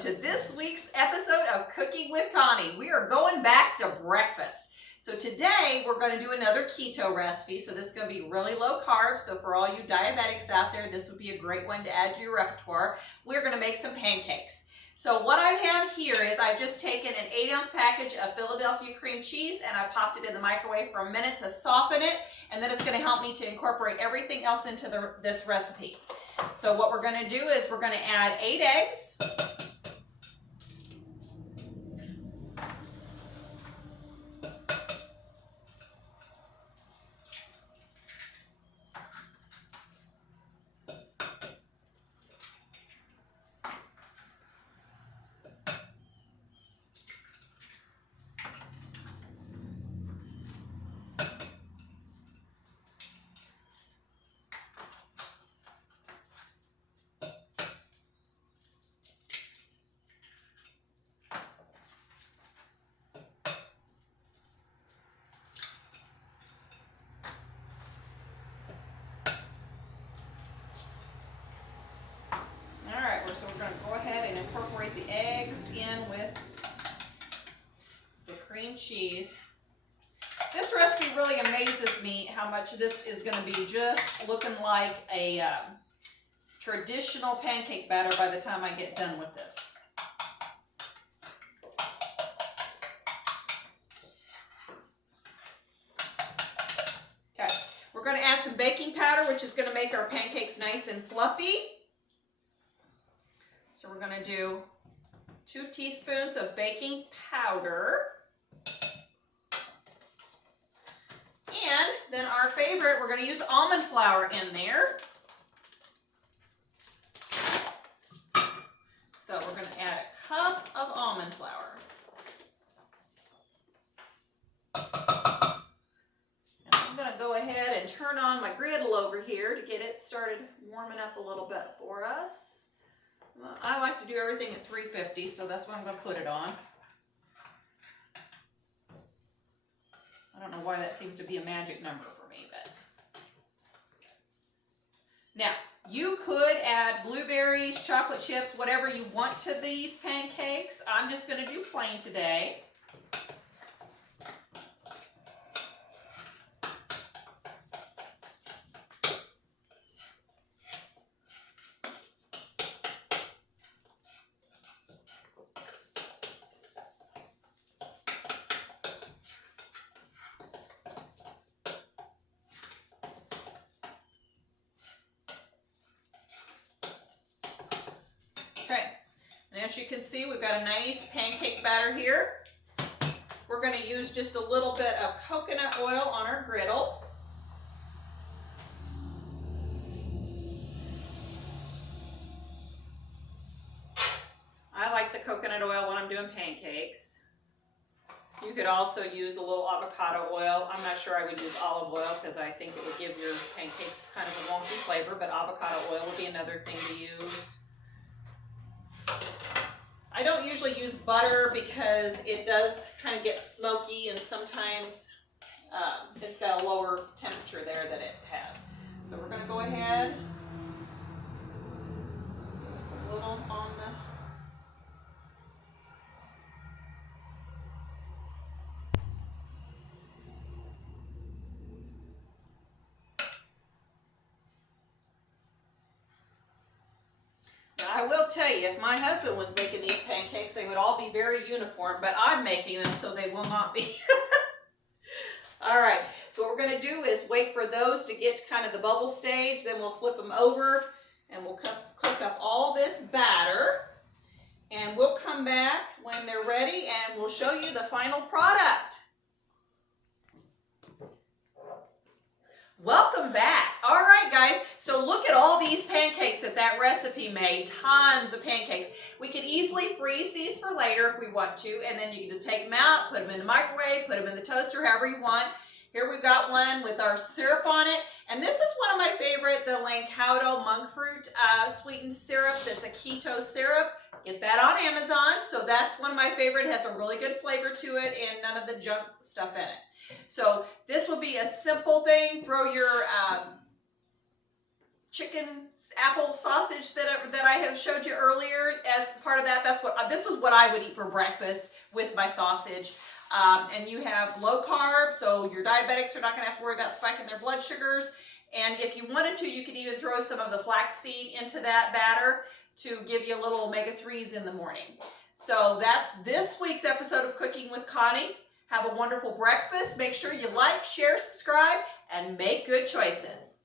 to this week's episode of Cooking with Connie. We are going back to breakfast. So today we're going to do another keto recipe. So this is going to be really low carb. So for all you diabetics out there, this would be a great one to add to your repertoire. We're going to make some pancakes. So what I have here is I've just taken an 8-ounce package of Philadelphia cream cheese and I popped it in the microwave for a minute to soften it, and then it's going to help me to incorporate everything else into this recipe. So what we're going to do is we're going to add 8 eggs. So we're going to go ahead and incorporate the eggs in with the cream cheese. This recipe really amazes me how much this is going to be just looking like a traditional pancake batter by the time I get done with this. Okay, we're going to add some baking powder, which is going to make our pancakes nice and fluffy. So we're going to do 2 teaspoons of baking powder. And then our favorite, we're going to use almond flour in there. So we're going to add a cup of almond flour. And I'm going to go ahead and turn on my griddle over here to get it started warming up a little bit for us. I like to do everything at 350, so that's what I'm going to put it on. I don't know why that seems to be a magic number for me, but. Now, you could add blueberries, chocolate chips, whatever you want to these pancakes. I'm just going to do plain today. Okay, and as you can see, we've got a nice pancake batter here. We're going to use just a little bit of coconut oil on our griddle. I like the coconut oil when I'm doing pancakes. You could also use a little avocado oil. I'm not sure I would use olive oil because I think it would give your pancakes kind of a wonky flavor, but avocado oil would be another thing to use. I don't usually use butter because it does kind of get smoky, and sometimes it's got a lower temperature there that it has. So we're going to go ahead, give us a little on the I will tell you, if my husband was making these pancakes, they would all be very uniform, but I'm making them so they will not be. All right, so what we're going to do is wait for those to get to kind of the bubble stage, then we'll flip them over and we'll cook up all this batter, and we'll come back when they're ready and we'll show you the final product. Welcome back. All right, guys, so look at all these pancakes that recipe made. Tons of pancakes. We can easily freeze these for later if we want to, and then you can just take them out, put them in the microwave, put them in the toaster, however you want. Here we've got one with our syrup on it, and this is one of my favorite, the Lancaudo monk fruit sweetened syrup. That's a keto syrup. Get that on Amazon. So that's one of my favorite. It has a really good flavor to it and none of the junk stuff in it. So this will be a simple thing. Throw your chicken apple sausage that I have showed you earlier as part of that, this is what I would eat for breakfast with my sausage. And you have low carb, so your diabetics are not going to have to worry about spiking their blood sugars. And if you wanted to, you could even throw some of the flaxseed into that batter to give you a little omega-3s in the morning. So that's this week's episode of Cooking with Connie. Have a wonderful breakfast. Make sure you like, share, subscribe, and make good choices.